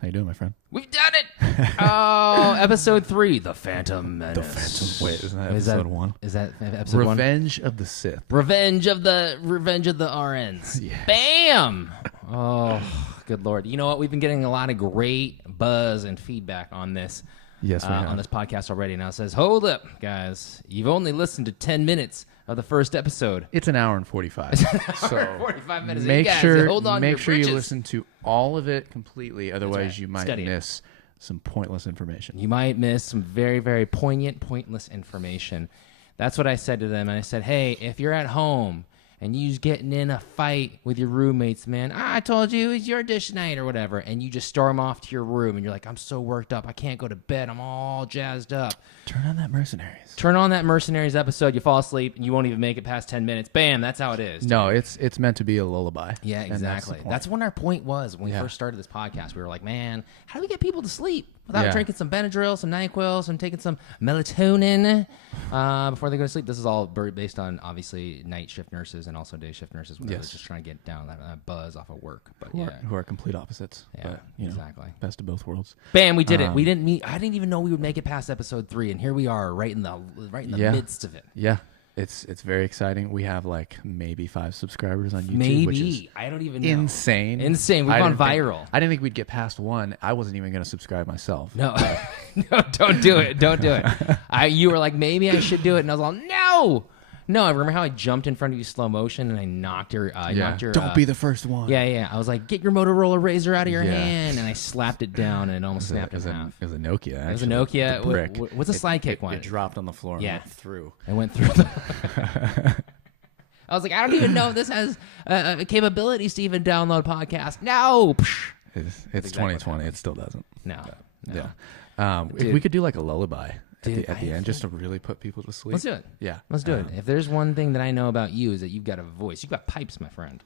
How you doing, my friend? We've done it! Oh, episode 3, The Phantom Menace. The Phantom. Wait, isn't that episode 1? Is that episode 1? Revenge of the Sith. Revenge of the RNs. Yes. Bam! Oh, good Lord. You know what? We've been getting a lot of great buzz and feedback on this. Yes, we have. On this podcast already. Now it says, hold up, guys. You've only listened to 10 minutes of the first episode. It's an hour and 45. So 45 minutes. Make guys, sure, hold on make to sure your you britches. listen to all of it completely. Otherwise, right. you might Study it. miss some pointless information. You might miss some very, very poignant, pointless information. That's what I said to them. And I said, hey, if you're at home and you're getting in a fight with your roommates, man, I told you it was your dish night or whatever, and you just storm off to your room and you're like, I'm so worked up. I can't go to bed. I'm all jazzed up. Turn on that Mercenaries. Turn on that Mercenaries episode. You fall asleep and you won't even make it past 10 minutes. Bam, that's how it is. No, it's meant to be a lullaby. Yeah, And exactly. That's what our point was when we first started this podcast. We were like, man, how do we get people to sleep without drinking some Benadryl, some NyQuil, some taking some melatonin before they go to sleep? This is all based on, obviously, night shift nurses and also day shift nurses. They're just trying to get down that buzz off of work. But who are complete opposites. Yeah, but, you know, exactly. Best of both worlds. Bam, we did it. We didn't meet. I didn't even know we would make it past episode 3, and here we are, right in the midst of it. Yeah. It's very exciting. We have like maybe 5 subscribers on YouTube. Maybe. Which is I don't even know. insane. We've gone viral. I didn't think we'd get past 1. I wasn't even going to subscribe myself. No, no, don't do it. Don't do it. You were like, maybe I should do it, and I was all, no. No, I remember how I jumped in front of you slow motion and I knocked your. Don't be the first one. Yeah. I was like, get your Motorola Razr out of your hand, and I slapped it down and it almost snapped in half. It was a Nokia. Actually. It was a Nokia. The brick. What's a sidekick one? It dropped on the floor. And went through. It went through. I was like, I don't even know if this has capabilities to even download podcast. No. It's 2020. It still doesn't. No. Yeah. If we could do like a lullaby. At the end, just to really put people to sleep. Let's do it. Yeah. Let's do it. If there's one thing that I know about you is that you've got a voice. You've got pipes, my friend.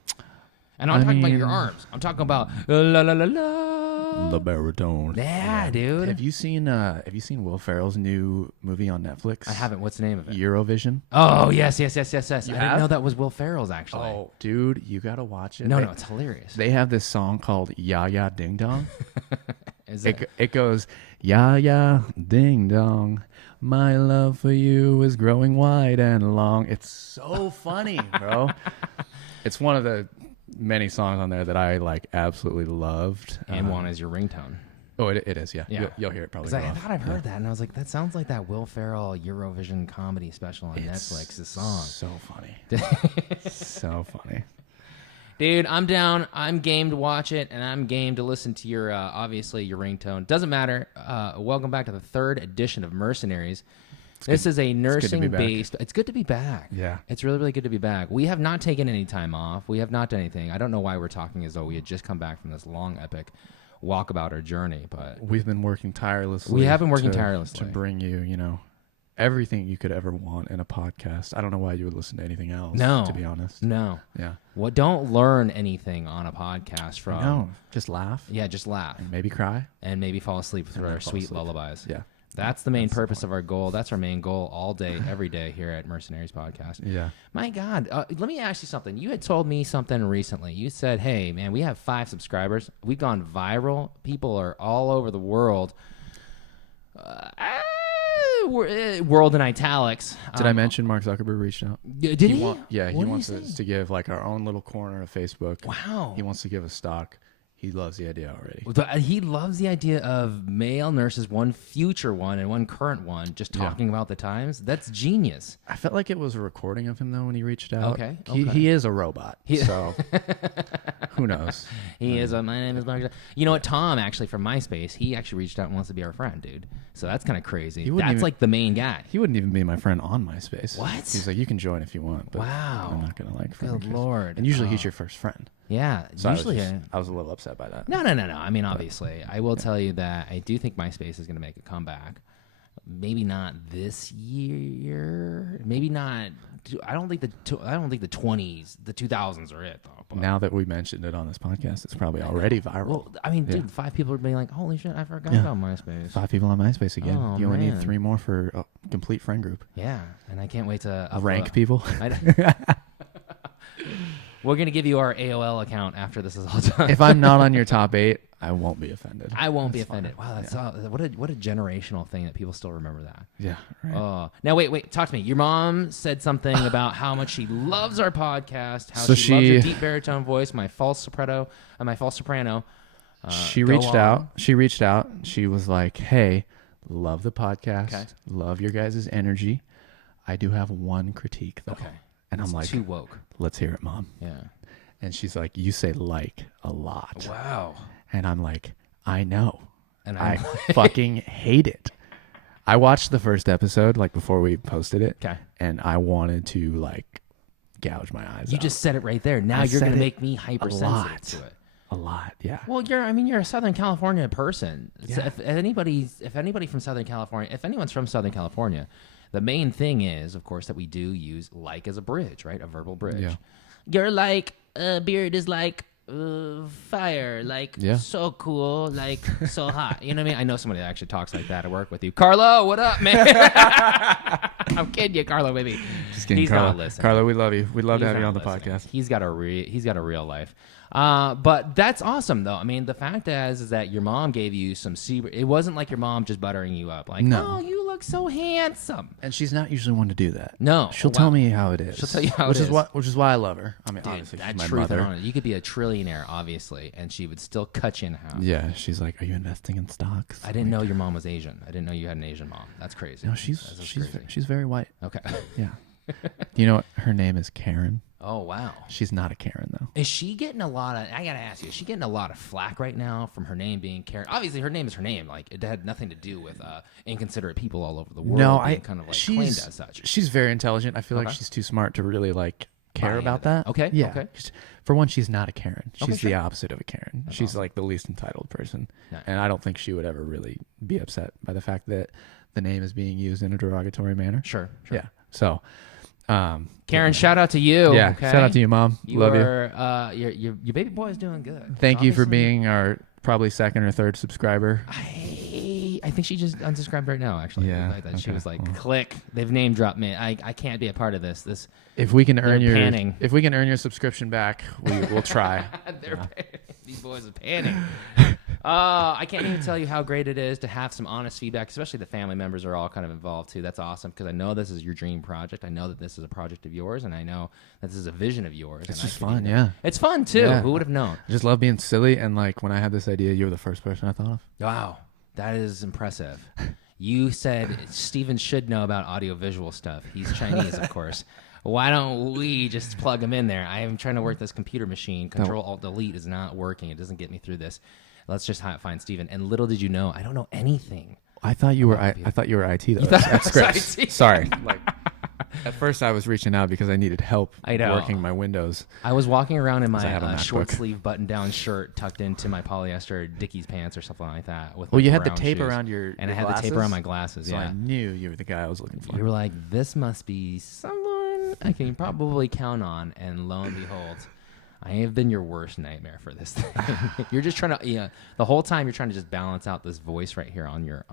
And I'm talking about your arms. I'm talking about la la la la. The baritone. Yeah, dude. Have you seen Will Ferrell's new movie on Netflix? I haven't. What's the name of it? Eurovision. Oh, yes. I didn't have? know that was Will Ferrell's, actually. Oh, dude, you got to watch it. No, it's hilarious. They have this song called Ya Ya Ding Dong. It goes, Ya Ya Ding Dong, my love for you is growing wide and long. It's so funny, bro. It's one of the many songs on there that I like absolutely loved. And one is your ringtone. Oh, it is, yeah. You'll hear it probably. I thought I've heard that, and I was like, that sounds like that Will Ferrell Eurovision comedy special on Netflix's song. So funny. So funny. Dude, I'm down. I'm game to watch it, and I'm game to listen to your, obviously, your ringtone. Doesn't matter. Welcome back to the 3rd edition of Mercenaries. This is a nursing-based... It's good to be back. Yeah. It's really, really good to be back. We have not taken any time off. We have not done anything. I don't know why we're talking as though we had just come back from this long, epic walk about our journey, but... We've been working tirelessly. We have been working tirelessly. To bring you, everything you could ever want in a podcast. I don't know why you would listen to anything else, to be honest. No. Yeah. Well, don't learn anything on a podcast from... No, just laugh. Yeah, just laugh. And maybe cry. And maybe fall asleep with our sweet lullabies. Yeah. That's the main purpose of our goal. That's our main goal all day, every day here at Mercenaries Podcast. Yeah. My God. Let me ask you something. You had told me something recently. You said, hey, man, we have 5 subscribers. We've gone viral. People are all over the world. World in italics. Did I mention Mark Zuckerberg reached out? Did he? He wants us to give like our own little corner of Facebook. Wow. He wants to give us stock. He loves the idea already. He loves the idea of male nurses, one future one and one current one, just talking about the times. That's genius. I felt like it was a recording of him, though, when he reached out. Okay. He is a robot, so who knows? He is. My name is Mark. You know what? Tom, actually, from MySpace, he actually reached out and wants to be our friend, dude. So that's kind of crazy. That's like the main guy. He wouldn't even be my friend on MySpace. What? He's like, you can join if you want, but wow. I'm not going to like friend. Good Lord. And usually he's your first friend. Yeah. So usually I was a little upset by that. No. I mean, obviously, I will tell you that I do think MySpace is going to make a comeback. Maybe not this year. Maybe not. I don't think the 20s, the 2000s are it though. But now that we mentioned it on this podcast, it's probably already viral. Well, I mean, dude, 5 people are being like, "Holy shit, I forgot about MySpace." 5 people on MySpace again. Oh, you only man. need 3 more for a complete friend group. Yeah, and I can't wait to Rank people. We're gonna give you our AOL account after this is all done. If I'm not on your top 8, I won't be offended. I won't be That's offended. fine. Wow, that's what a generational thing that people still remember that. Yeah. Right. Now wait, talk to me. Your mom said something about how much she loves our podcast, how So she loves your she- deep baritone voice, my false soprano. She go reached on. out. She was like, "Hey, love the podcast. Okay. Love your guys' energy. I do have one critique though." Okay. And I'm like, Too woke. "Let's hear it, Mom." Yeah. And she's like, "You say like a lot." Wow. And I'm like, "I know. And I fucking hate it." I watched the first episode like before we posted it. Okay. And I wanted to like gouge my eyes You out. just said it right there. Now I you're said going to it make me hypersensitive lot. to it. A lot, yeah. Well, you're a Southern California person. So Yeah. if anybody from Southern California, if anyone's from Southern California, the main thing is, of course, that we do use like as a bridge, right? A verbal bridge. Yeah. Your like beard is like fire, like Yeah. so cool, like so hot. You know what I mean? I know somebody that actually talks like that at work with you. Carlo, what up, man? I'm kidding you, Carlo, baby. Just kidding, He's Carlo. not listening. Carlo, we love you. We'd love to He's have you not on the listening. podcast. He's got a real life. But that's awesome, though. I mean, the fact is that your mom gave you some secret. It wasn't like your mom just buttering you up, like, No. "Oh, you look so handsome." And she's not usually one to do that. No, She'll wow. tell me how it is. She'll tell you how which it is is. which is why I love her. I mean, Dude, obviously that she's my truth and mother. honor. You could be a trillionaire, obviously, and she would still cut you in half. Yeah, she's like, "Are you investing in stocks?" I didn't know your mom was Asian. I didn't know you had an Asian mom. That's crazy. No, That's just crazy. she's very white. Okay. Yeah. You know what? Her name is Karen. Oh wow. She's not a Karen though. Is she getting a lot of? I gotta ask you. Is she getting a lot of flack right now from her name being Karen? Obviously, her name is her name. Like it had nothing to do with inconsiderate people all over the world. No, being kind of like claimed as such. She's very intelligent. I feel like Okay. she's too smart to really like care Buy about into that. that. Okay, Yeah. okay. For one, she's not a Karen. She's Okay, the sure. opposite of a Karen. She's awesome. like the least entitled person. Yeah. And I don't think she would ever really be upset by the fact that the name is being used in a derogatory manner. Sure. Yeah. So, Karen, shout out to you. yeah, okay? shout out to you, Mom. Love you. Your baby boy is doing good. Thank you for Obviously. being our probably second or third subscriber. I think she just unsubscribed right now. Actually, Yeah, Like that. She okay, was like, well. "Click, they've name dropped me. I can't be a part of this." This If we can earn They're your panning. if we can earn your subscription back, we'll try. these boys are panning. I can't even tell you how great it is to have some honest feedback, especially the family members are all kind of involved too. That's awesome because I know this is your dream project. I know that this is a project of yours, and I know that this is a vision of yours. It's and I just can fun, either- yeah. It's fun too. Yeah. Who would have known? I just love being silly, and like when I had this idea, you were the first person I thought of. Wow, that is impressive. You said Steven should know about audiovisual stuff. He's Chinese, of course. Why don't we just plug him in there? I am trying to work this computer machine. Control-Alt-Delete is not working. It doesn't get me through this. Let's just find Steven. And little did you know, I don't know anything. I thought you were I thought you were IT though. thought I At was Scripps. IT? Sorry. Like at first I was reaching out because I needed help I know. working my Windows. I was walking around in I have a my MacBook. short sleeve button down shirt tucked into my polyester Dickies pants or something like that. With Well, my you had the brown tape shoes. around your And I your had the tape glasses, around my glasses, So yeah. I knew you were the guy I was looking for. You were like, this must be someone I can probably count on. And lo and behold, I have been your worst nightmare for this thing. You're just trying to, the whole time you're trying to just balance out this voice right here on your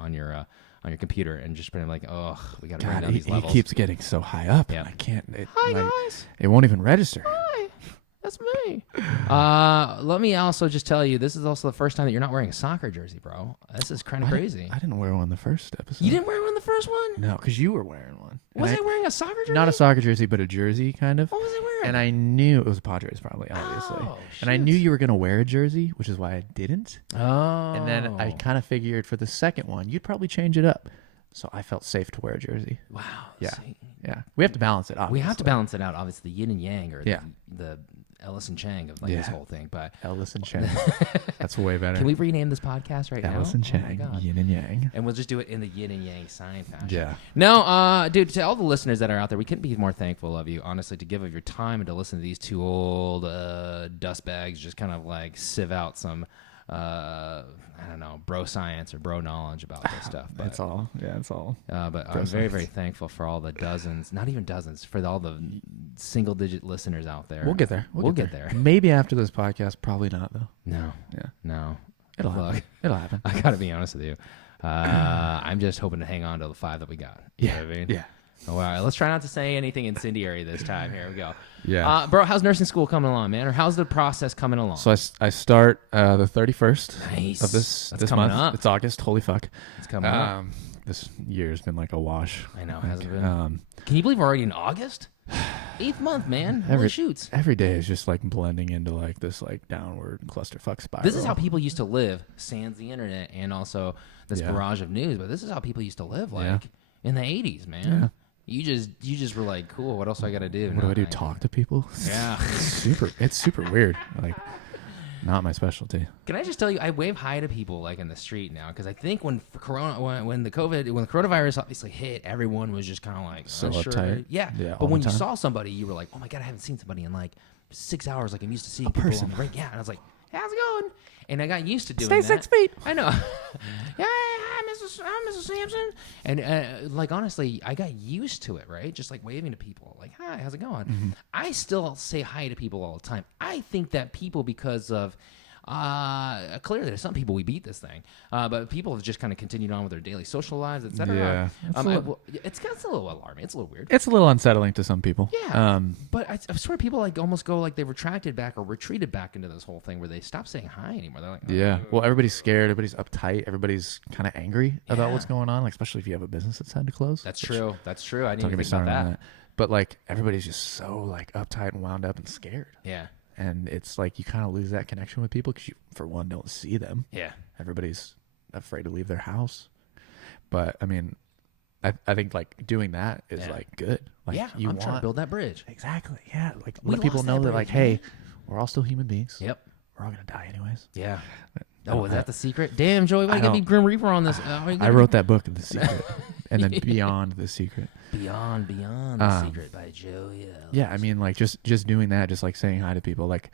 computer and just being like, oh, we got to bring God, down he these levels. keeps getting so high up. Yeah. And I can't. Hi, like, guys. It won't even register. Hi. That's me. Let me also just tell you, this is also the first time that you're not wearing a soccer jersey, bro. This is kind of crazy. I didn't wear one the first episode. You didn't wear one the first one? No, because you were wearing one. And Was I wearing a soccer jersey? Not a soccer jersey, but a jersey, kind of. What was I wearing? And I knew it was Padres, probably, obviously. Oh, and I shoot. knew you were going to wear a jersey, which is why I didn't. Oh. And then I kind of figured for the second one, you'd probably change it up. So I felt safe to wear a jersey. Wow. Yeah. See? Yeah. We have to balance it, obviously. We have to balance it out, obviously, the yin and yang, or Yeah. the Ellis and Chang of like this Yeah. whole thing. But Ellis and Chang. That's way better. can we rename this podcast right Ellis now? and Oh my Chang, God. yin and yang. And we'll just do it in the yin and yang sign fashion. Yeah. No, dude, to all the listeners that are out there, we couldn't be more thankful of you, honestly, to give of your time and to listen to these two old dust bags just kind of like sieve out some, I don't know, bro science or bro knowledge about this stuff. But, That's all. Yeah, that's all. but Bro I'm very, science. very thankful for all the dozens, not even dozens, for all the single-digit listeners out there. We'll get there. We'll get there. Maybe after this podcast. Probably not, though. No, Yeah. no. It'll Look, happen. It'll happen. I got to be honest with you. I'm just hoping to hang on to the 5 that we got. You know what I mean? Yeah. Oh, wow. Let's try not to say anything incendiary this time. Here we go. Yeah. Bro, how's nursing school coming along, man? Or how's the process coming along? So I start the 31st Nice. of this That's coming month. up. It's August. Holy fuck. It's coming up. This year's been like a wash. I know, Like, hasn't been. Can you believe we're already in August? 8th month, man. Holy shoots. Every day is just like blending into like this like downward clusterfuck spiral. This is how people used to live, sans the internet and also this barrage of news. But this is how people used to live, like in the 80s, man. Yeah. You just were like, cool. What else do I got to do? What do I do? Talk to people? Yeah. It's super weird. Like, not my specialty. Can I just tell you, I wave hi to people like in the street now because I think when the coronavirus obviously hit, everyone was just kind of like So unsure. uptight. Yeah. Yeah, But all when the you time. saw somebody, you were like, oh my god, I haven't seen somebody in like 6 hours like I'm used to seeing people person. on the break. Yeah. And I was like, hey, how's it going? And I got used to doing Stay that. 6 feet. I know. Yeah, hi, Mrs. Sampson. And like honestly, I got used to it, right? Just like waving to people, like, hi, how's it going? Mm-hmm. I still say hi to people all the time. I think that people, because of clearly there's some people we beat this thing, but people have just kind of continued on with their daily social lives, etc. Yeah. It's a little alarming. It's a little weird. It's a little unsettling to some people. Yeah. But I swear people like almost go like they retracted back or retreated back into this whole thing where they stop saying hi anymore. They're like, oh, Yeah. Well, everybody's scared. Everybody's uptight. Everybody's kind of angry about Yeah. what's going on, like especially if you have a business that's had to close. That's which- true. That's true. I didn't Don't even get me think about started on that. that. But like everybody's just so like uptight and wound up and scared. Yeah. And it's like you kind of lose that connection with people because you, for one, don't see them. Yeah. Everybody's afraid to leave their house. But I mean, I think like doing that is like good. Like Yeah. you I'm want trying to build that bridge. exactly. Yeah. Like We let people lost know that that like, bridge, man. hey, we're all still human beings. Yep. We're all gonna die anyways. Yeah. Oh, Oh, is that the secret? Damn, Joey, why I you gotta be don't- Grim Reaper on this? I wrote that book, The Secret, and then Beyond the Secret. Beyond the Secret by Joey L. Yeah, I mean, like just doing that, just like saying hi to people, like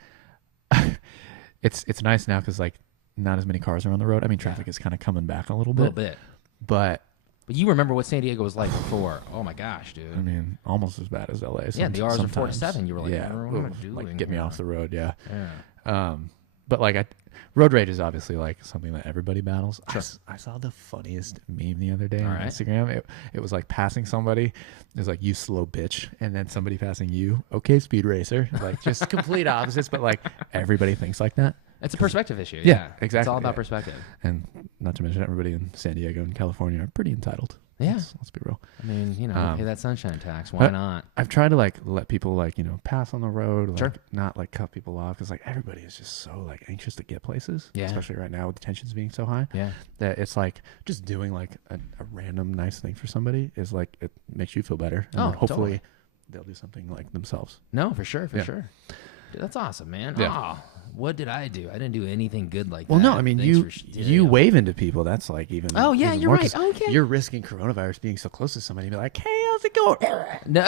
it's nice now because like not as many cars are on the road. I mean, traffic is kind of coming back a little A bit, little bit. but But you remember what San Diego was like before. Oh my gosh, dude. I mean, almost as bad as LA. Yeah, the hours are 4 to sometimes. 7. You were like, yeah, I don't know what I'm oof, doing. like get me off the road. Yeah. Yeah. But like road rage is obviously like something that everybody battles. Sure. I saw the funniest meme the other day All on right. Instagram. It was like passing somebody. It was like, you slow bitch. And then somebody passing you. Okay, speed racer. Like just complete opposites. But like everybody thinks like that. It's a perspective issue. Yeah, It's exactly, all about yeah. perspective. And not to mention everybody in San Diego and California are pretty entitled. Yeah. Let's be real. I mean, you know, pay that sunshine tax. Why not? I've tried to like let people like, pass on the road, like Sure. not like cut people off. Cause like everybody is just so like anxious to get places. Yeah. Especially right now with the tensions being so high. Yeah. That it's like just doing like a random nice thing for somebody is like, it makes you feel better. And Oh, then hopefully totally. they'll do something like themselves. No, for sure. Yeah. Dude, that's awesome, man. Yeah. Oh, what did I do? I didn't do anything good like Well, that. no, I mean, Thanks for you wave into people. That's like even. Oh, yeah, even you're more, right. 'cause Okay. You're risking coronavirus being so close to somebody and be like, hey, how's it going? No,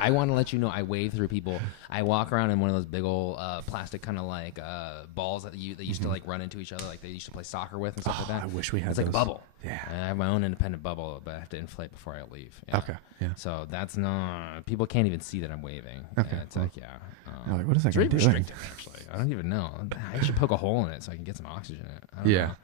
I want to let you know I wave through people. I walk around in one of those big old plastic kind of like balls that used to like run into each other, like they used to play soccer with and stuff like that. I wish we had It's like a those. bubble. Yeah. And I have my own independent bubble, but I have to inflate before I leave. Yeah. Okay. Yeah. So that's not. People can't even see that I'm waving. Okay, Yeah, it's well. like I'm like, what is that It's guy really doing? restrictive, actually. I don't even know. I should poke a hole in it so I can get some oxygen in it. I don't Yeah. know.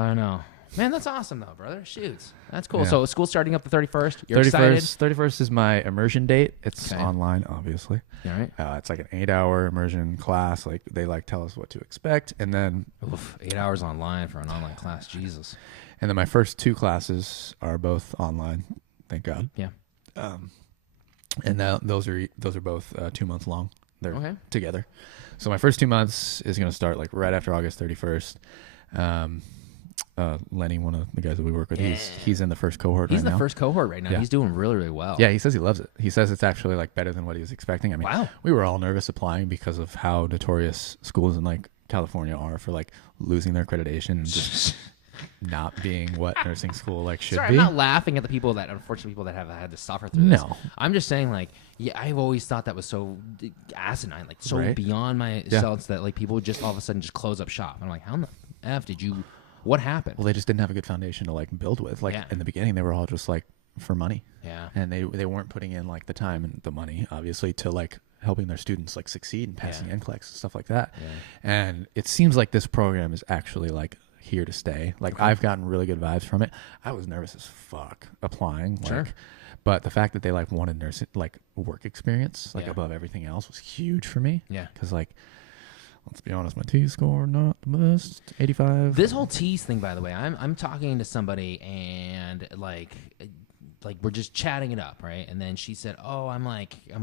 I don't know. Man, that's awesome though, brother. Shoots. That's cool. Yeah. So school's starting up the 31st. You're excited? 31st is my immersion date. It's Okay. online, obviously. All right. It's like an 8-hour immersion class. Like they like tell us what to expect, and then Oof, 8 hours online for an online class. Jesus. my first 2 classes are both online. Thank God. Yeah. And now those are both 2 months long. They're Okay. together. So my first 2 months is going to start like right after August 31st. Lenny, one of the guys that we work with, he's in the first cohort He's right the now. first cohort right now. Yeah. He's doing really, really well. Yeah, he says he loves it. He says it's actually like better than what he was expecting. I mean, Wow. we were all nervous applying because of how notorious schools in like California are for like losing their accreditation and just not being what nursing school like should Sorry, be. I'm not laughing at the people that, unfortunately, people that have had to suffer through this. No. I'm just saying, like, yeah, I've always thought that was so asinine, like, so Right. beyond my selves that, like, people would just all of a sudden just close up shop. I'm like, how in the F did you, what happened? Well, they just didn't have a good foundation to like build with. Like Yeah. in the beginning, they were all just like for money, Yeah. and they weren't putting in like the time and the money, obviously, to like helping their students like succeed and passing Yeah. NCLEX and stuff like that. Yeah. And it seems like this program is actually like here to stay. Like I've gotten really good vibes from it. I was nervous as fuck applying, like, Sure. But the fact that they like wanted nursing, like work experience, like Yeah. above everything else, was huge for me. Yeah. Because like, let's be honest, my T score not the best, 85. This whole tease thing, by the way, I'm talking to somebody and like we're just chatting it up, right? And then she said, "Oh, I'm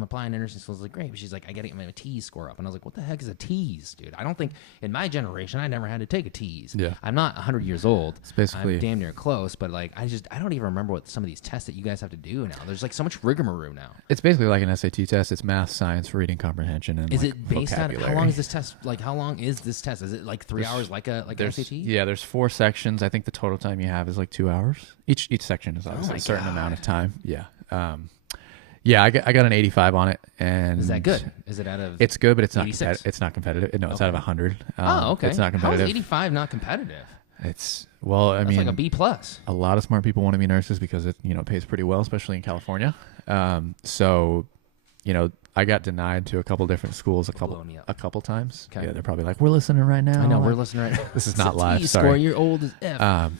applying to nursing school." I was like, "Great," but she's like, "I got to get my tease score up," and I was like, "What the heck is a tease, dude?" I don't think in my generation I never had to take a tease. Yeah. I'm not 100 years old. It's basically I'm damn near close, but like I don't even remember what some of these tests that you guys have to do now. There's like so much rigmarole now. It's basically like an SAT test. It's math, science, reading comprehension, and Is like, it based on vocabulary. how long is this test? Like how long is this test? Is it like 3 hours like an SAT? Yeah, there's 4 sections. I think the total time you have is like 2 hours. Each section is obviously my a certain God. amount of time. Yeah. Yeah, I got an 85 on it, and Is that good? Is it out of? It's good, but it's not 86? it's not competitive. No, it's out of 100. Oh, okay. It's not How competitive. is 85 not competitive? It's well, I That's mean, like a B plus. a lot of smart people want to be nurses because it pays pretty well, especially in California. So, I got denied to a couple different schools a couple times. Okay. Yeah, they're probably like, we're listening right now. I know, we're Like, listening right now. This is not live. T-score, Sorry. you're old as F.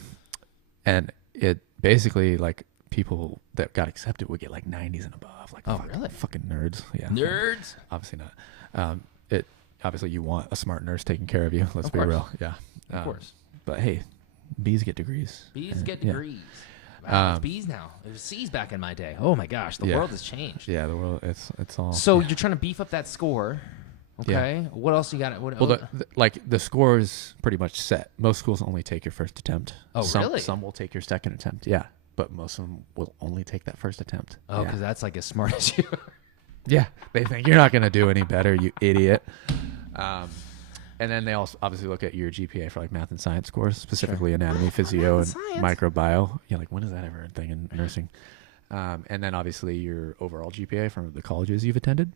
And it basically like people that got accepted would get like 90s and above. Like, really? Fucking nerds. Yeah. Nerds. Obviously not. Obviously you want a smart nurse taking care of you. Let's Of be course. real. Yeah. Of course. But hey, B's get degrees. B's get Yeah. degrees. Wow, it's B's now. It was C's back in my day. Oh my gosh, the Yeah. world has changed. Yeah, the world. It's all. So you're trying to beef up that score. Okay. Yeah. What else you got? What, Well, the score is pretty much set. Most schools only take your first attempt. Oh, really? Some will take your second attempt. Yeah, but most of them will only take that first attempt. oh, Yeah. because that's like as smart as you. Yeah, they think you're not going to do any better, you idiot. And then they also obviously look at your GPA for like math and science scores, specifically anatomy, physio, and science. microbio. Yeah, like when is that ever a thing in nursing? And then obviously your overall GPA from the colleges you've attended.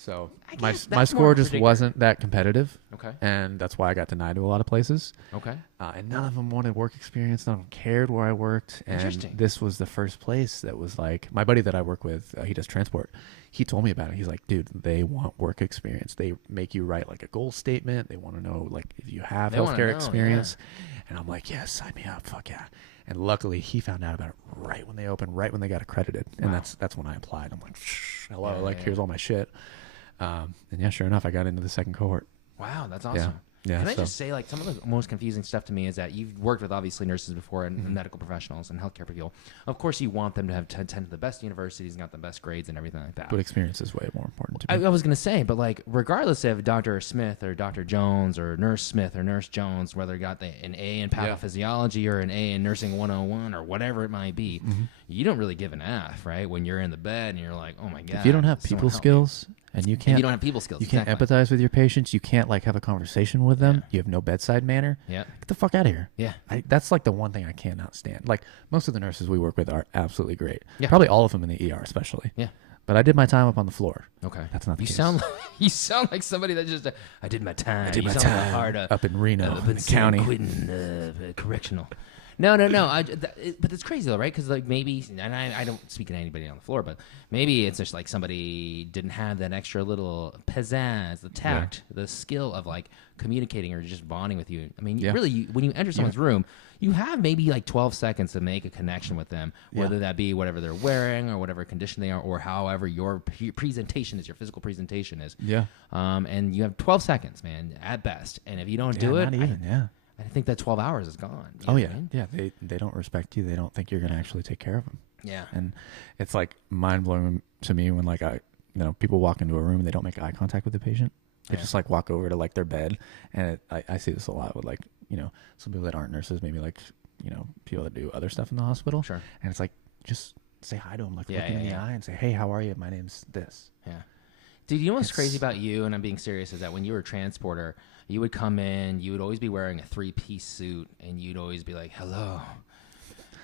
So I my guess my that's score more just predictor. wasn't that competitive, Okay. and that's why I got denied to a lot of places. Okay. And none of them wanted work experience. None of them cared where I worked. And Interesting. this was the first place that was like, my buddy that I work with, he does transport. He told me about it. He's like, dude, they want work experience. They make you write like a goal statement. They want to know like if you have They wanna healthcare know, experience. And I'm like, yes, sign me up. Fuck yeah. And luckily he found out about it right when they opened, right when they got accredited. And Wow. that's when I applied. I'm like, hello, Yeah, like yeah. here's all my shit. And yeah, sure enough, I got into the second cohort. Wow, that's awesome. Yeah, Can I so- just say, like, some of the most confusing stuff to me is that you've worked with obviously nurses before and medical professionals and healthcare people. Of course, you want them to have to attend to the best universities and got the best grades and everything like that. But experience is way more important to I me. was going to say, but like, regardless of Dr. Smith or Dr. Jones or Nurse Smith or Nurse Jones, whether you got an A in pathophysiology or an A in nursing 101 or whatever it might be, you don't really give an F, right? When you're in the bed and you're like, oh my God. If you don't have someone people help me. skills and you If can't you don't have people skills, you can't exactly. empathize with your patients, you can't like have a conversation with them, Yeah. you have no bedside manner, Yeah. get the fuck out of here. Yeah. That's like the one thing I cannot stand. Like most of the nurses we work with are absolutely great. Yeah. Probably all of them in the ER especially. Yeah. But I did my time up on the floor. Okay. That's not the you case. you sound like somebody that just I did my time. I did You my sound like a time hard, up in Reno, up in the county. correctional. No. But it's crazy though, right? Because like maybe, and I don't speak to anybody on the floor, but maybe it's just like somebody didn't have that extra little pizzazz, the tact, the skill of like communicating or just bonding with you. I mean, Yeah. really, when you enter someone's room, you have maybe like 12 seconds to make a connection with them, whether that be whatever they're wearing or whatever condition they are, or however your presentation is, your physical presentation is. Yeah. And you have 12 seconds, man, at best. And if you don't do it, not even, I think that 12 hours is gone. You Oh know yeah. what I mean? Yeah, they don't respect you. They don't think you're going to actually take care of them. Yeah. And it's like mind blowing to me when like people walk into a room and they don't make eye contact with the patient. They Yeah. just like walk over to like their bed, and I see this a lot with like some people that aren't nurses, maybe like people that do other stuff in the hospital. Sure. And it's like just say hi to them, like Yeah, look them in yeah, the yeah. eye and say, hey, how are you? My name's this. Yeah. Dude, you know what's It's- crazy about you, and I'm being serious, is that when you were a transporter, you would come in, you would always be wearing a 3-piece suit, and you'd always be like, hello.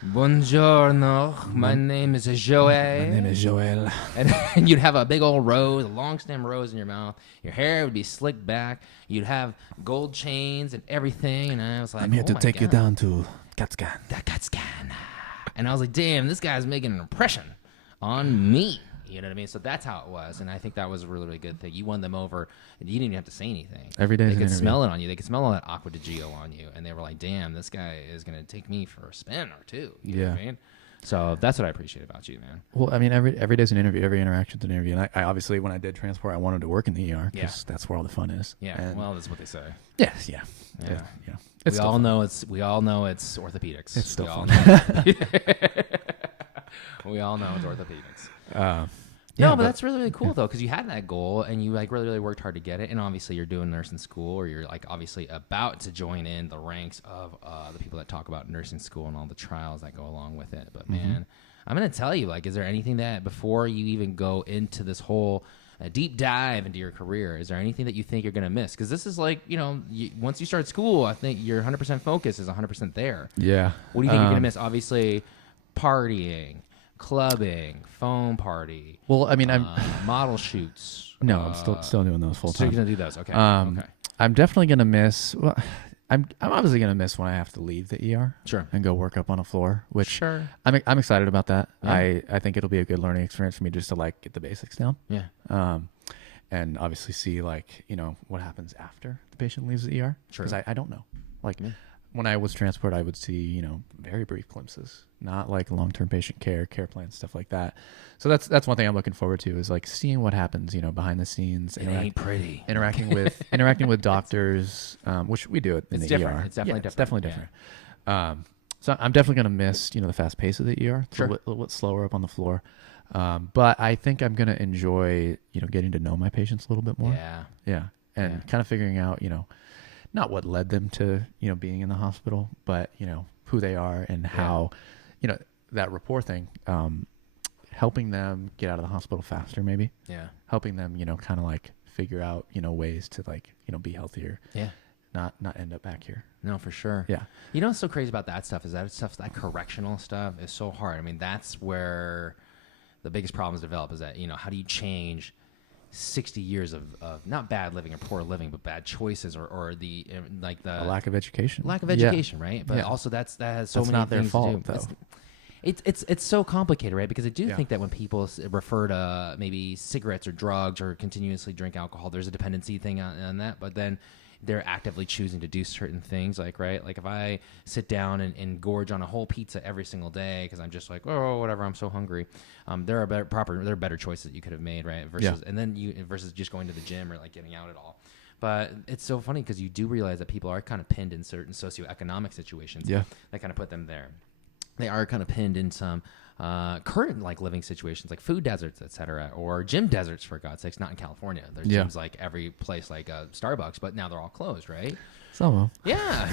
Buongiorno. My name is Joel. My name is Joel. And you'd have a big old rose, a long stem rose in your mouth. Your hair would be slicked back. You'd have gold chains and everything. And I was like, I'm here oh to my take you God. down to CAT scan. That CAT scan. And I was like, damn, this guy's making an impression on me. You know what I mean? So that's how it was. And I think that was a really, really good thing. You won them over, and you didn't even have to say anything. Every day They is an could interview. smell it on you. They could smell all that aqua de Gio on you. And they were like, damn, this guy is going to take me for a spin or two. You know what I mean? So that's what I appreciate about you, man. Well, I mean, every day's an interview. Every interaction's an interview. And I obviously, when I did transport, I wanted to work in the ER because that's where all the fun is. Yeah. And well, that's what they say. yes, yeah. We all know it's orthopedics. It's still fun. We all know it's orthopedics. Yeah, No, but that's really, really cool though, because you had that goal and you like really, really worked hard to get it. And obviously, you're doing nursing school, or you're like obviously about to join in the ranks of the people that talk about nursing school and all the trials that go along with it. But man, I'm gonna tell you, like, is there anything that before you even go into this whole deep dive into your career, is there anything that you think you're gonna miss? Because this is like, once you start school, I think your 100% focus is 100% there. Yeah. What do you think you're gonna miss? Obviously, partying, clubbing, phone party. Well, I mean, model shoots. No, I'm still doing those full So you're time. gonna do those, okay? Okay. Okay. I'm definitely gonna miss. Well, I'm obviously gonna miss when I have to leave the ER. Sure. And go work up on a floor, which Sure. I'm excited about that. Yeah. I think it'll be a good learning experience for me just to like get the basics down. Yeah. And obviously see what happens after the patient leaves the ER. Sure. Because I don't know. Like when I was transported, I would see very brief glimpses, not like long-term patient care plans, stuff like that. So that's one thing I'm looking forward to is like seeing what happens behind the scenes. It ain't pretty. Interacting with doctors, which we do it in It's the different. ER. It's definitely different. It's definitely different. So I'm definitely going to miss, the fast pace of the ER. It's Sure. a little bit slower up on the floor. But I think I'm going to enjoy, getting to know my patients a little bit more. Yeah. Yeah. And kind of figuring out, not what led them to, being in the hospital, but, who they are and how, that rapport thing, helping them get out of the hospital faster, maybe. Yeah. Helping them, kind of like figure out, ways to like, be healthier. Yeah. Not end up back here. No, for sure. Yeah. You know what's so crazy about that stuff is that correctional stuff is so hard. I mean, that's where the biggest problems develop is that, how do you change 60 years of not bad living or poor living, but bad choices or the A lack of education. Lack of education, right? But also that has so that's many not their things fault, to do. though. It's so complicated, right? Because I do think that when people refer to maybe cigarettes or drugs or continuously drink alcohol, there's a dependency thing on that. But then they're actively choosing to do certain things, like if I sit down and gorge on a whole pizza every single day because I'm just like, oh, whatever, I'm so hungry. There are better choices that you could have made, right? Versus just going to the gym or like getting out at all. But it's so funny because you do realize that people are kind of pinned in certain socioeconomic situations that kind of put them there. They are kind of pinned in some current like living situations like food deserts, etc., or gym deserts, for God's sakes. Not in California. There's gyms like every place, like Starbucks, but now they're all closed, right? So Yeah.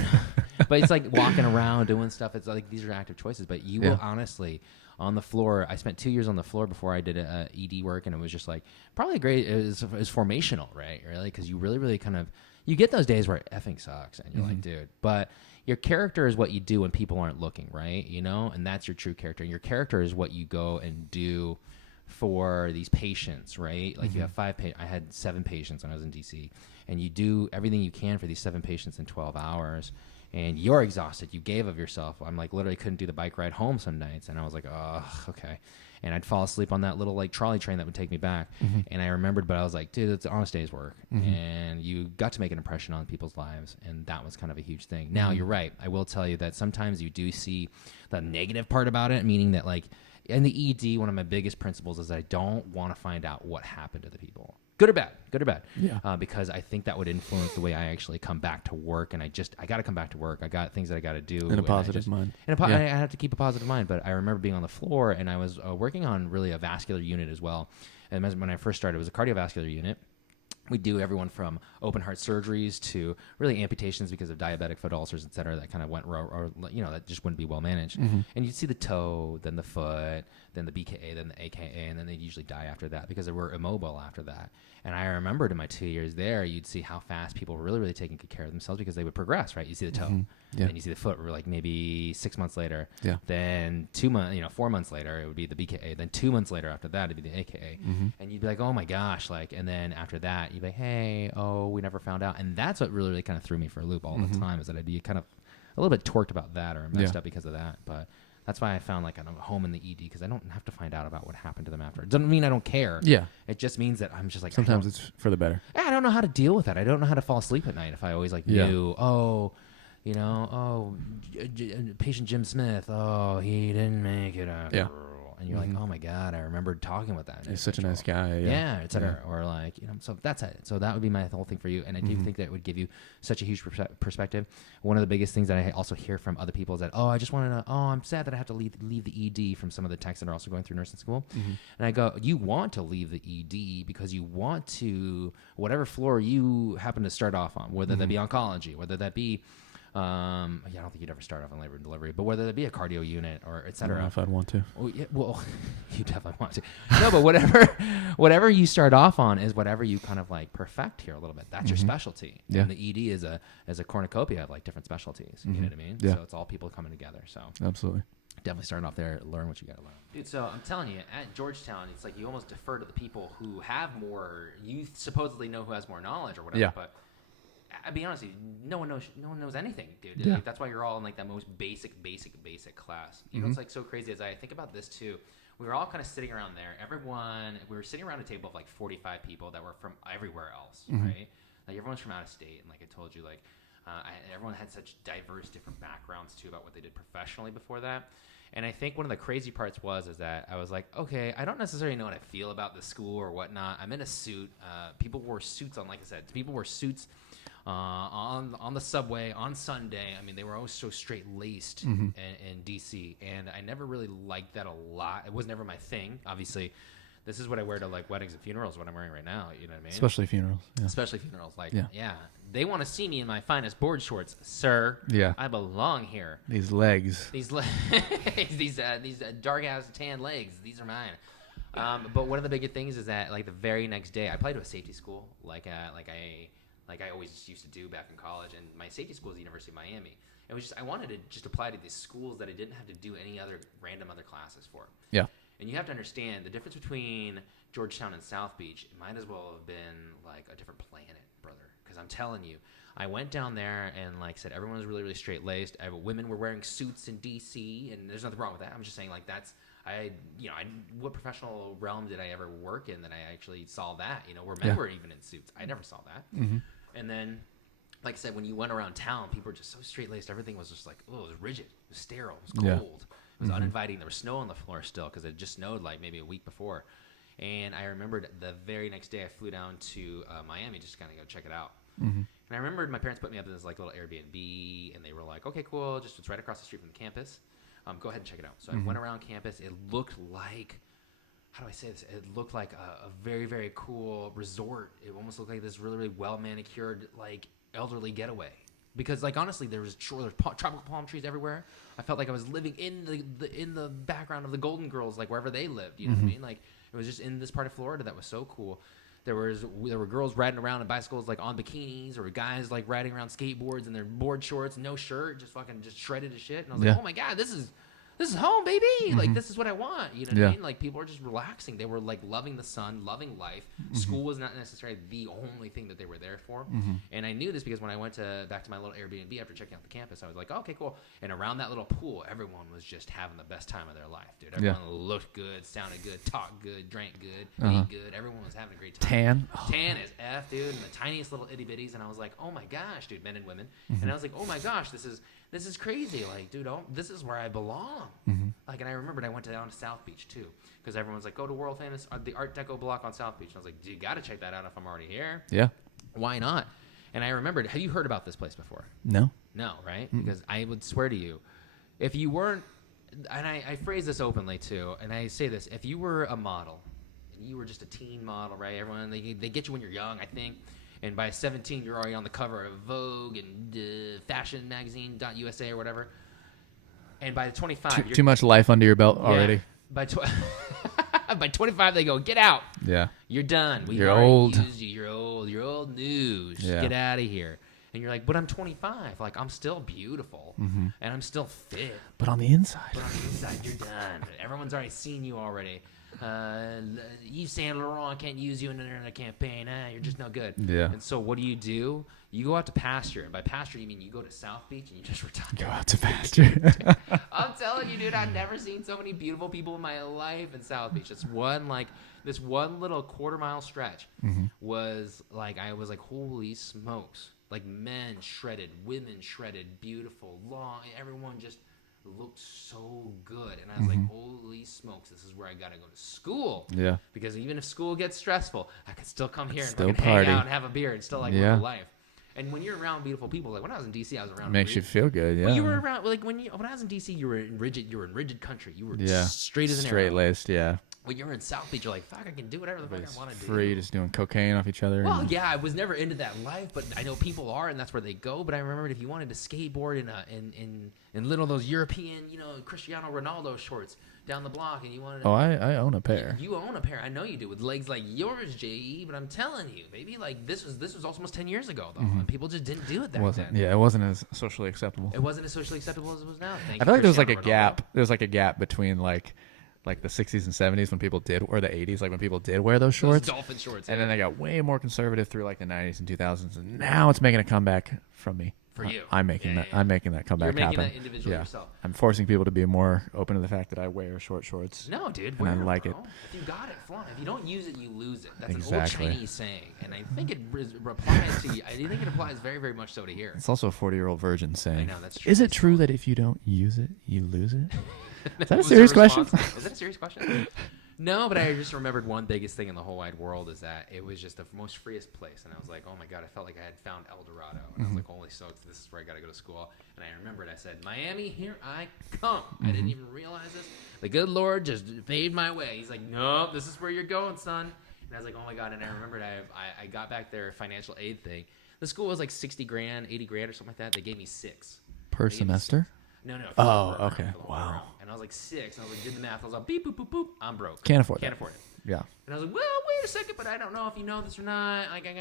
But it's like walking around doing stuff. It's like these are active choices, but you will honestly on the floor. I spent 2 years on the floor before I did ED work, and it was just like probably great. It was formational, right? Really, because you really kind of you get those days where it effing sucks, and you're like, dude, but your character is what you do when people aren't looking, right? And that's your true character. And your character is what you go and do for these patients, right? Like you have I had 7 patients when I was in DC, and you do everything you can for these 7 patients in 12 hours, and you're exhausted. You gave of yourself. I'm like literally couldn't do the bike ride home some nights, and I was like, oh, okay. And I'd fall asleep on that little like trolley train that would take me back. And I remembered, but I was like, dude, it's an honest day's work. And you got to make an impression on people's lives. And that was kind of a huge thing. Now, you're right. I will tell you that sometimes you do see the negative part about it, meaning that like in the ED, one of my biggest principles is I don't want to find out what happened to the people. Good or bad. Yeah. Because I think that would influence the way I actually come back to work. And I got to come back to work. I got things that I got to do. In a positive mind. I have to keep a positive mind. But I remember being on the floor, and I was working on really a vascular unit as well. And when I first started, it was a cardiovascular unit. We do everyone from open heart surgeries to really amputations because of diabetic foot ulcers, et cetera, that kind of went that just wouldn't be well managed. And you'd see the toe, then the foot, then the BKA, then the AKA, and then they'd usually die after that because they were immobile after that. And I remembered in my 2 years there, you'd see how fast people were really taking good care of themselves because they would progress, right? You see the toe, and you see the foot, like maybe 6 months later. Yeah. Then 2 months, 4 months later, it would be the BKA. Then 2 months later after that, it'd be the AKA. And you'd be like, oh my gosh, like, and then after that, you'd be like, hey, we never found out. And that's what really kind of threw me for a loop all the time, is that I'd be kind of a little bit torqued about that or messed up because of that. But that's why I found like I'm home in the ED because I don't have to find out about what happened to them after. It doesn't mean I don't care. Yeah. It just means that I'm just like sometimes it's for the better. I don't know how to deal with that. I don't know how to fall asleep at night if I always like knew, You know, patient Jim Smith. Oh, he didn't make it after Yeah. all. And you're like, oh my God, I remember talking with that. He's such a nice guy. Yeah, et cetera. Or like, you know, so that's it. So that would be my whole thing for you. And I do think that it would give you such a huge perspective. One of the biggest things that I also hear from other people is that, I just want to, I'm sad that I have to leave the ED from some of the techs that are also going through nursing school. And I go, you want to leave the ED because you want to, whatever floor you happen to start off on, whether that be oncology, whether that be, I don't think you'd ever start off on labor and delivery, but whether that be a cardio unit or et I cetera. don't know if I'd want to. Well, you definitely want to. No, but whatever you start off on is whatever you kind of like perfect here a little bit. That's your specialty. Yeah. And the ED is a cornucopia of like different specialties. You know what I mean? Yeah. So it's all people coming together. So Absolutely. definitely starting off there, learn what you got to learn. Dude, so I'm telling you, at Georgetown, it's like you almost defer to the people who have more, you supposedly know who has more knowledge or whatever, Yeah. but I'll be honest with you, no one knows anything, dude. Yeah. Like, that's why you're all in like that most basic class. You know, it's like so crazy as I think about this too. We were all kind of sitting around there. We were sitting around a table of like 45 people that were from everywhere else, right? Like everyone's from out of state, and like I told you, like everyone had such diverse, different backgrounds too about what they did professionally before that. And I think one of the crazy parts is that I was like, okay, I don't necessarily know what I feel about the school or whatnot. I'm in a suit. People wore suits on, like I said, people wore suits on the subway on Sunday. I mean, they were always so straight laced in DC, and I never really liked that a lot. It was never my thing. Obviously, this is what I wear to like weddings and funerals. What I'm wearing right now, you know what I mean? Especially funerals. Yeah. Especially funerals. Like, yeah, they want to see me in my finest board shorts, sir. Yeah. I belong here. These legs. These dark ass tan legs. These are mine. But one of the big things is that like the very next day, I applied to a safety school, like I always used to do back in college, and my safety school is the University of Miami. It was just I wanted to just apply to these schools that I didn't have to do any other random other classes for. Yeah. And you have to understand the difference between Georgetown and South Beach. It might as well have been like a different planet, brother. Because I'm telling you, I went down there and like I said, everyone was really, really straight laced. Women were wearing suits in DC, and there's nothing wrong with that. I'm just saying like that's what professional realm did I ever work in that I actually saw that? You know, where men were even in suits. I never saw that. And then, like I said, when you went around town, people were just so straight laced. Everything was just like, it was rigid, it was sterile, it was cold. It was uninviting. There was snow on the floor still because it just snowed like maybe a week before. And I remembered the very next day I flew down to Miami just to kind of go check it out. And I remembered my parents put me up in this like little Airbnb, and they were like, okay, cool, it's right across the street from the campus. Go ahead and check it out. So I went around campus. It looked like, how do I say this? It looked like a very, very cool resort. It almost looked like this really, really well manicured, like elderly getaway. Because, like, honestly, there was tropical palm trees everywhere. I felt like I was living in the background of the Golden Girls, like wherever they lived. You know what I mean? Like, it was just in this part of Florida that was so cool. There were girls riding around in bicycles like on bikinis, or guys like riding around skateboards in their board shorts, no shirt, just shredded as shit. And I was like, oh my God, this is home, baby. Like, this is what I want. You know what I mean? Like, people are just relaxing. They were like loving the sun, loving life. School was not necessarily the only thing that they were there for. And I knew this because when I went back to my little Airbnb after checking out the campus, I was like, okay, cool. And around that little pool, everyone was just having the best time of their life, dude. Everyone looked good, sounded good, talked good, drank good, ate good. Everyone was having a great time. Tan as F, dude, and the tiniest little itty bitties. And I was like, oh my gosh, dude, men and women. And I was like, oh my gosh, this is crazy. Like, dude, this is where I belong. Like, and I remembered I went down to South Beach too, because everyone's like, go to world famous the Art Deco block on South Beach. And I was like, dude, you got to check that out if I'm already here. Yeah. Why not? And I remembered, have you heard about this place before? No. No, right? Because I would swear to you, if you weren't, and I phrase this openly too, and I say this, if you were a model, and you were just a teen model, right? Everyone, they get you when you're young, I think. And by 17, you're already on the cover of Vogue and Fashion Magazine.USA or whatever. And by 25, too much life under your belt already. By 25, they go, get out. Yeah. You're done. You're old. Used you. You're old. You're old news. Yeah. Get out of here. And you're like, but I'm 25. Like, I'm still beautiful. And I'm still fit. But on the inside. You're done. Everyone's already seen you already. Yves Saint Laurent can't use you in a campaign. You're just no good. Yeah. And so what do? You go out to pasture. And by pasture, you mean you go to South Beach and you just retire. Go out to pasture. I'm telling you, dude, I've never seen so many beautiful people in my life in South Beach. This one little quarter-mile stretch was like, I was like, holy smokes. Like men shredded, women shredded, beautiful, long. Everyone just looked so good. And I was like, holy smokes, this is where I got to go to school. Yeah. Because even if school gets stressful, I could still come here and Still fucking party. hang out and have a beer and still like live a life. And when you're around beautiful people, like when I was in DC, I was around. Makes you feel good, yeah. Well, you were around like when I was in DC, you were in rigid country. You were straight as an arrow. Straight laced, yeah. When you're in South Beach, you're like, fuck, I can do whatever the fuck I want to do. Free, just doing cocaine off each other. Well, yeah, I was never into that life, but I know people are, and that's where they go. But I remembered if you wanted to skateboard in little those European, Cristiano Ronaldo shorts down the block, and you wanted to, I own a pair. You own a pair. I know you do, with legs like yours, JE. But I'm telling you, maybe like this was almost 10 years ago though, and people just didn't do it back then. Yeah, it wasn't as socially acceptable. It wasn't as socially acceptable as it was now. I feel like there was like a gap. There was like a gap between like the 60s and 70s when people did, or the 80s, like when people did wear those shorts. Those dolphin shorts. And then they got way more conservative through like the 90s and 2000s, and now it's making a comeback from me. For you. I'm making that. I'm making that comeback You're making happen. that individual yourself. I'm forcing people to be more open to the fact that I wear short shorts. No, dude. And I like it. If you got it, flaunt it. If you don't use it, you lose it. That's Exactly. an old Chinese saying. And I think it applies to you. I think it applies very, very much so to here. It's also a 40-year-old virgin saying. I know, that's true. Is it true that if you don't use it, you lose it? Is that a Was serious there question? Is that a serious question? No, but I just remembered one biggest thing in the whole wide world is that it was just the most freest place. And I was like, oh my God, I felt like I had found El Dorado. And I was like, holy smokes, this is where I got to go to school. And I remembered, I said, Miami, here I come. I didn't even realize this. The good Lord just paved my way. He's like, nope, this is where you're going, son. And I was like, oh my God. And I remembered I got back their financial aid thing. The school was like 60 grand, 80 grand or something like that. They gave me 6. Per semester? No. Oh, okay. Wow. And I was like 6. And I was like, did the math. I was like, beep, boop, boop, boop. I'm broke. Can't afford it. Yeah. And I was like, well, wait a second, but I don't know if you know this or not. Like, I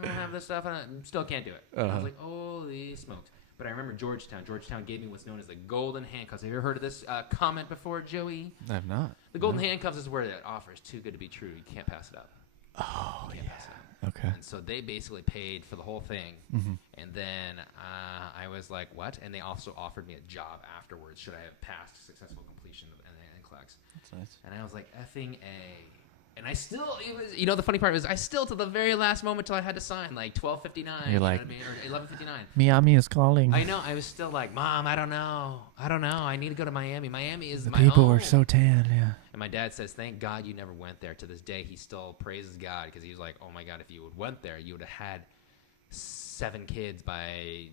don't have this stuff, and I still can't do it. And I was like, holy smokes. But I remember Georgetown. Georgetown gave me what's known as the golden handcuffs. Have you ever heard of this comment before, Joey? I have not. The golden handcuffs is where that offer is too good to be true. You can't pass it up. Oh, yeah. Okay. And so they basically paid for the whole thing. And then I was like, what? And they also offered me a job afterwards should I have passed successful completion of NCLEX. That's nice. And I was like, effing A. And I still, it was, the funny part was I still, to the very last moment till I had to sign, like 12:59. You're like, or 11:59. Miami is calling. I know. I was still like, Mom, I don't know. I need to go to Miami. Miami is my people home. were so tan, yeah. And my dad says, thank God you never went there. To this day, he still praises God because he was like, oh my God, if you would went there, you would have had 7 kids by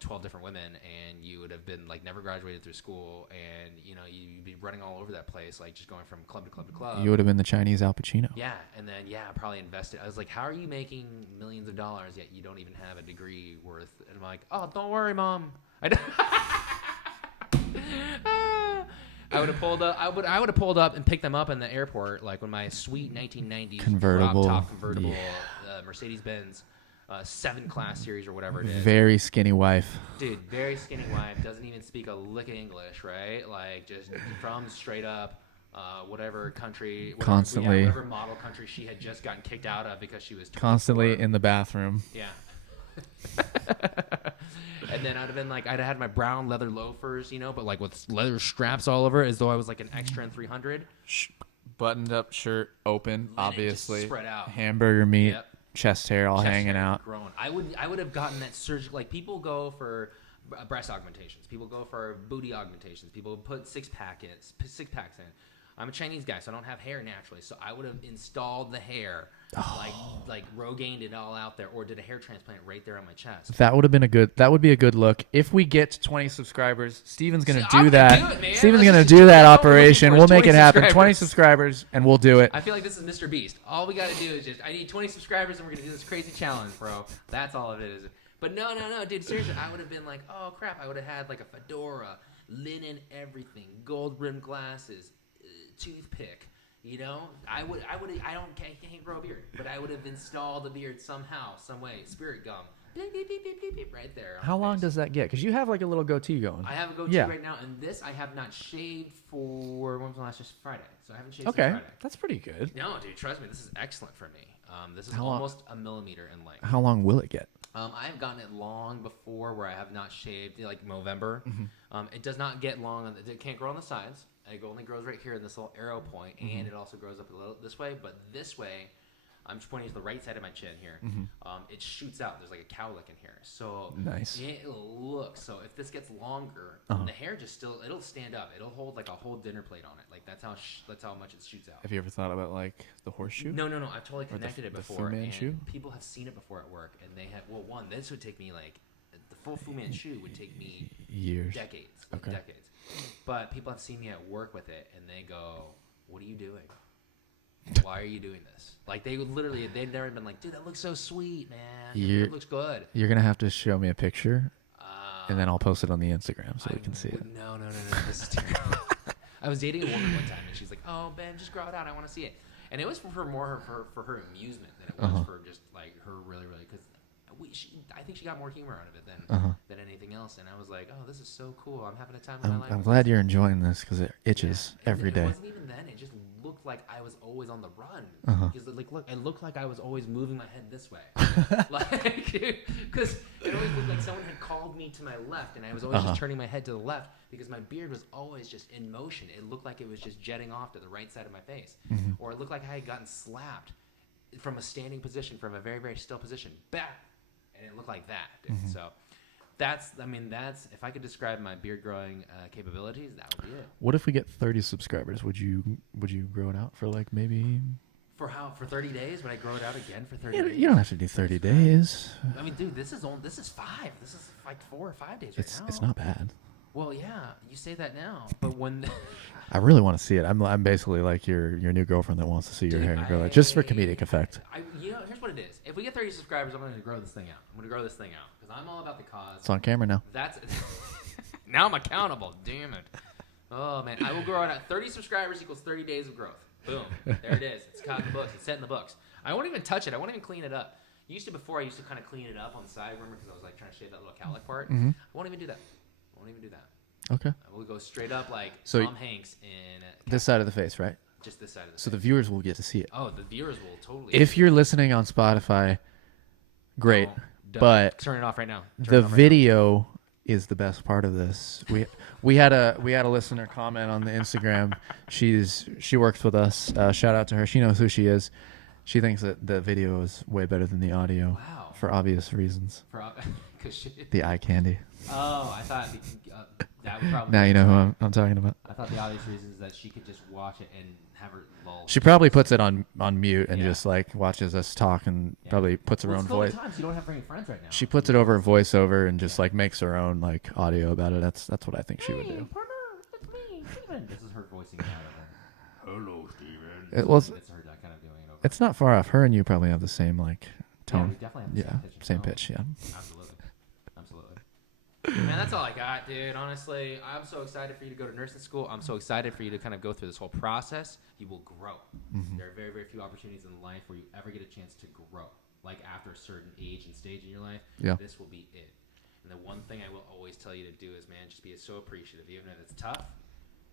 12 different women, and you would have been like never graduated through school, and you'd be running all over that place, like just going from club to club to club. You would have been the Chinese Al Pacino. Yeah, and then probably invested. I was like, how are you making millions of dollars yet you don't even have a degree worth? And I'm like, oh, don't worry, Mom. I would have pulled up. I would have pulled up and picked them up in the airport, like when my sweet 1990s convertible, drop top convertible Mercedes-Benz 7 Class series or whatever it is. Very skinny wife. Dude, very skinny wife. Doesn't even speak a lick of English, right? Like just from straight up whatever country, whatever model country she had just gotten kicked out of because she was 24. Constantly in the bathroom. Yeah. And then I'd have been like, I'd have had my brown leather loafers, but like with leather straps all over, as though I was like an extra in 300. Buttoned up shirt, open, obviously. Just spread out. Hamburger meat, chest hair all hanging out. Growing. I would have gotten that surgical. Like people go for breast augmentations. People go for booty augmentations. People put six packs in. I'm a Chinese guy, so I don't have hair naturally. So I would have installed the hair, like Rogained it all out there, or did a hair transplant right there on my chest. That would have been that would be a good look. If we get 20 subscribers, Steven's gonna do that. Steven's gonna do that operation. We'll make it happen. 20 subscribers, and we'll do it. I feel like this is Mr. Beast. All we gotta do is I need 20 subscribers, and we're gonna do this crazy challenge, bro. That's all of it is. But no, dude, seriously, I would have been like, oh crap, I would have had like a fedora, linen, everything, gold rimmed glasses. Toothpick, I can't grow a beard, but I would have installed a beard somehow, some way. Spirit gum, beep, beep, beep, beep, beep, beep, right there. How long does that get? Because you have like a little goatee going. I have a goatee right now, and this I have not shaved for when was the last? Just Friday, so I haven't shaved since Friday. That's pretty good. No, dude, trust me, this is excellent for me. This is almost a millimeter in length. How long will it get? I've gotten it long before where I have not shaved, like November. It does not get long. It can't grow on the sides. It only grows right here in this little arrow point, and it also grows up a little this way. But this way, I'm just pointing to the right side of my chin here. It shoots out. There's like a cowlick in here. So Nice. it'll look. So if this gets longer, the hair just it'll stand up. It'll hold like a whole dinner plate on it. Like that's how much it shoots out. Have you ever thought about like the horseshoe? No. I've totally connected it before. The Fu Manchu? People have seen it before at work, and they have. Well, one, this would take me like the full Fu Manchu would take me years, decades, okay, decades. But people have seen me at work with it, and they go, "What are you doing? Why are you doing this?" Like they've never been like, "Dude, that looks so sweet, man. It looks good." You're gonna have to show me a picture, and then I'll post it on the Instagram so we can see it. No. This is terrible. I was dating a woman one time, and she's like, "Oh, Ben, just grow it out. I want to see it." And it was for her amusement than it was for just like her really because I think she got more humor out of it than anything else. And I was like, "Oh, this is so cool. I'm having a time of my life." I'm glad you're enjoying this because it itches every day. It wasn't even then. It just looked like I was always on the run. Because like, look, it looked like I was always moving my head this way. Like, because it always looked like someone had called me to my left, and I was always just turning my head to the left because my beard was always just in motion. It looked like it was just jetting off to the right side of my face, or it looked like I had gotten slapped from a standing position, from a very, very still position, back, and it looked like that. So. That's if I could describe my beard growing capabilities, that would be it. What if we get 30 subscribers? Would you grow it out for like maybe for 30 days? Would I grow it out again for 30 days? You don't have to do 30 days. I mean, dude, this is 5. This is like 4 or 5 days now. It's not bad. Well, yeah, you say that now, but when I really want to see it. I'm basically like your new girlfriend that wants to see your hair grow out just for comedic effect. Here's what it is. If we get 30 subscribers, I'm going to grow this thing out. Because I'm all about the cause. It's on camera now. That's now I'm accountable. Damn it. Oh man, I will grow it out. 30 subscribers equals 30 days of growth. Boom. There it is. It's caught in the books. It's set in the books. I won't even touch it. I won't even clean it up. I used to kind of clean it up on the side, remember, because I was like trying to shave that little cowlick part. I won't even do that. Okay. I will go straight up like Tom Hanks in this side of the face, right? Just this side of the face. So the viewers will get to see it. Oh, the viewers will totally. If you're listening on Spotify, great. But turn it off right now. The video is the best part of this. We had a listener comment on the Instagram. She works with us. Shout out to her. She knows who she is. She thinks that the video is way better than the audio. Wow. For obvious reasons. Because the eye candy. Oh, I thought that would probably. Now you know who I'm talking about. I thought the obvious reason is that she could just watch it and have her lull. She probably puts it on mute and just like watches us talk and probably puts her own voice. Times you don't have any friends right now. She puts it over a voiceover and just like makes her own like audio about it. That's what I think she would do. Partner, it's me, Steven. This is her voicing out of her. Hello, Steven. It's her kind of doing it over. It's not far off. Her and you probably have the same like tone. Yeah, we definitely have the same pitch. Yeah. Absolutely. Man, that's all I got, dude. Honestly, I'm so excited for you to go to nursing school. I'm so excited for you to kind of go through this whole process. You will grow. There are very, very few opportunities in life where you ever get a chance to grow. Like after a certain age and stage in your life, this will be it. And the one thing I will always tell you to do is, man, just be so appreciative. Even if it's tough,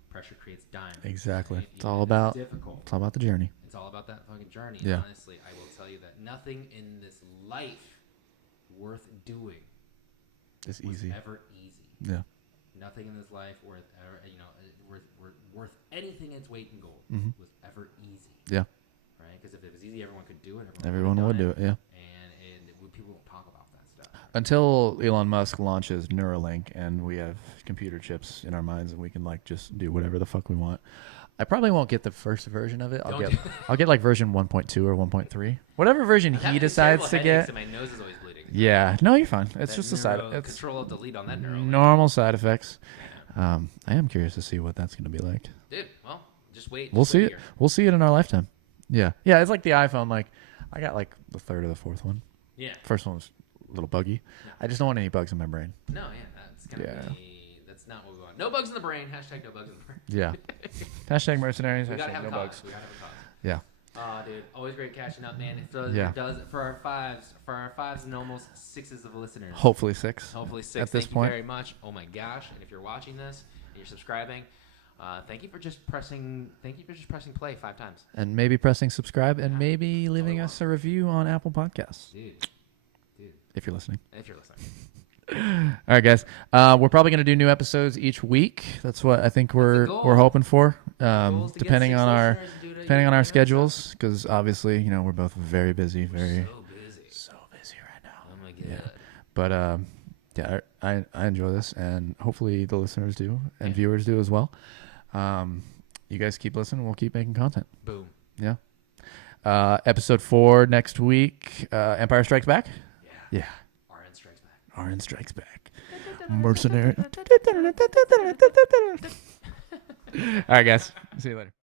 pressure creates diamonds. Exactly. Right? It's all about difficult. It's all about the journey. It's all about that fucking journey. Yeah. And honestly, I will tell you that nothing in this life worth doing it's easy. Ever easy. Yeah. Nothing in this life worth anything its weight in gold was ever easy. Yeah. Right? Because if it was easy, everyone could do it. Everyone would do it. Yeah. And people won't talk about that stuff until Elon Musk launches Neuralink and we have computer chips in our minds and we can like just do whatever the fuck we want. I probably won't get the first version of it. I'll get like version 1.2 or 1.3. Whatever version he decides to get. And my nose is always bleeding. Yeah, no, you're fine. It's just a side. It's Control delete on that neural. Normal side effects. I am curious to see what that's going to be like. Dude, well, just wait. We'll see it. We'll see it in our lifetime. Yeah, it's like the iPhone. Like I got like the third or the fourth one. Yeah. First one was a little buggy. No. I just don't want any bugs in my brain. No, that's that's not what we want. No bugs in the brain. Hashtag no bugs in the brain. Yeah. Hashtag Mercenaries. We gotta have no bugs. We gotta have a cause. Yeah. Dude, always great catching up, man. It does it for our fives and almost sixes of listeners. Hopefully six. At this point. Thank you very much. Oh my gosh! And if you're watching this and you're subscribing, thank you for just pressing play 5 times. And maybe pressing subscribe and maybe leaving us a review on Apple Podcasts. Dude. If you're listening. All right, guys. We're probably going to do new episodes each week. That's what I think we're hoping for. Goal is to get Depending 6 on our listeners, dude, depending on our episode. schedules, because obviously, we're both very busy, So busy right now. Oh my god. Yeah. But yeah, I enjoy this, and hopefully the listeners do, and viewers do as well. You guys keep listening. We'll keep making content. Boom. Yeah. Episode 4 next week. Empire Strikes Back. Yeah. RN Strikes Back. RN Strikes Back. Mercenary. All right, guys. See you later.